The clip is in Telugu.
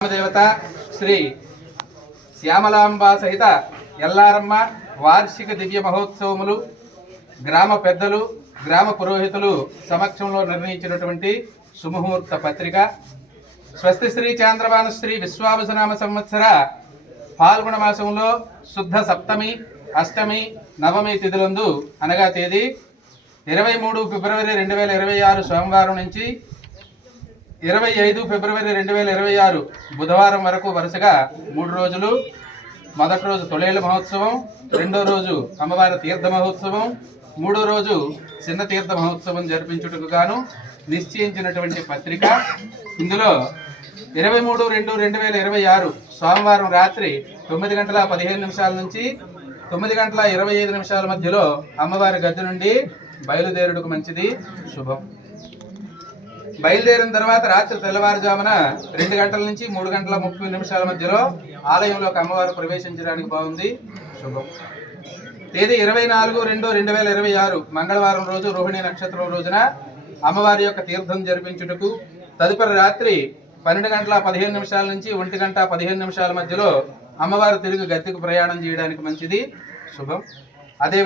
దేవత శ్రీ శ్యామలాంబ సహిత ఎల్లారమ్మ వార్షిక దివ్య మహోత్సవములు గ్రామ పెద్దలు గ్రామ పురోహితులు సమక్షంలో నిర్ణయించినటువంటి సుముహూర్త పత్రిక స్వస్తి శ్రీ చాంద్రమాన శ్రీ విశ్వావసునామ సంవత్సర పాల్గొన మాసంలో శుద్ధ సప్తమి అష్టమి నవమి తిథులందు అనగా తేదీ 23 ఫిబ్రవరి 2026 సోమవారం నుంచి 25 ఫిబ్రవరి 2026 బుధవారం వరకు వరుసగా 3 రోజులు మొదటి రోజు తొలేళ్ళ మహోత్సవం, రెండో రోజు అమ్మవారి తీర్థ మహోత్సవం, మూడో రోజు చిన్న తీర్థ మహోత్సవం జరిపించుటకు గాను నిశ్చయించినటువంటి పత్రిక. ఇందులో 23/2/2026 సోమవారం రాత్రి 9:15 నుంచి 9:25 మధ్యలో అమ్మవారి గద్దె నుండి బయలుదేరుడుకు మంచిది, శుభం. బయలుదేరిన తర్వాత రాత్రి తెల్లవారుజామున 2 గంటల నుంచి 3:30 మధ్యలో ఆలయంలోకి అమ్మవారు ప్రవేశించడానికి బాగుంది, శుభం. తేదీ 24/2/2026 మంగళవారం రోజు రోహిణి నక్షత్రం రోజున అమ్మవారి యొక్క తీర్థం జరిపించుటకు తదుపరి రాత్రి 12:15 నుంచి 1:15 మధ్యలో అమ్మవారు తిరిగి గద్దెకు ప్రయాణం చేయడానికి మంచిది, శుభం. అదే